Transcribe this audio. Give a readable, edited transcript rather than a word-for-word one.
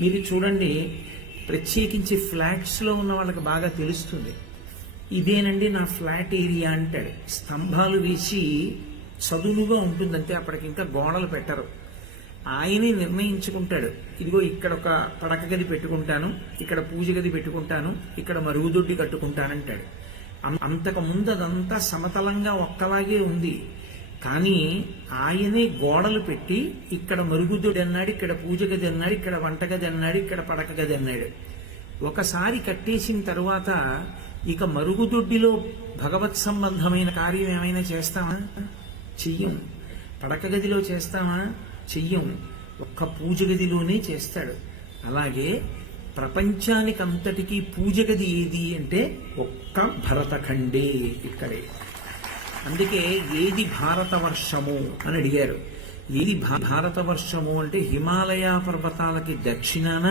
మీరు చూడండి, ప్రత్యేకించి ఫ్లాట్స్లో ఉన్న వాళ్ళకి బాగా తెలుస్తుంది. ఇదేనండి నా ఫ్లాట్ ఏరియా అంటాడు. స్తంభాలు వేసి చదునుగా ఉంటుందంటే అప్పటికి ఇంకా గోడలు పెట్టరు. ఆయనే నిర్ణయించుకుంటాడు, ఇదిగో ఇక్కడ ఒక పడక గది పెట్టుకుంటాను, ఇక్కడ పూజ గది పెట్టుకుంటాను, ఇక్కడ మరుగుదొడ్డి కట్టుకుంటానంటాడు. అంతకు ముందు అదంతా సమతలంగా ఒక్కలాగే ఉంది. కానీ ఆయనే గోడలు పెట్టి ఇక్కడ మరుగుదొడ్డి అన్నాడు, ఇక్కడ పూజ గది అన్నాడు, ఇక్కడ వంటగది అన్నాడు, ఇక్కడ పడక గది అన్నాడు. ఒకసారి కట్టేసిన తరువాత ఇక మరుగుదొడ్డిలో భగవత్ సంబంధమైన కార్యం ఏమైనా చేస్తామా? చెయ్యం. పడక గదిలో చేస్తామా? చెయ్యం. ఒక్క పూజ గదిలోనే చేస్తాడు. అలాగే ప్రపంచానికంతటికీ పూజ గది ఏది అంటే ఒక్క భరతఖండే, ఇక్కడే. అందుకే ఏది భారతవర్షము అని అడిగారు. ఏది భారతవర్షము అంటే హిమాలయ పర్వతాలకి దక్షిణాన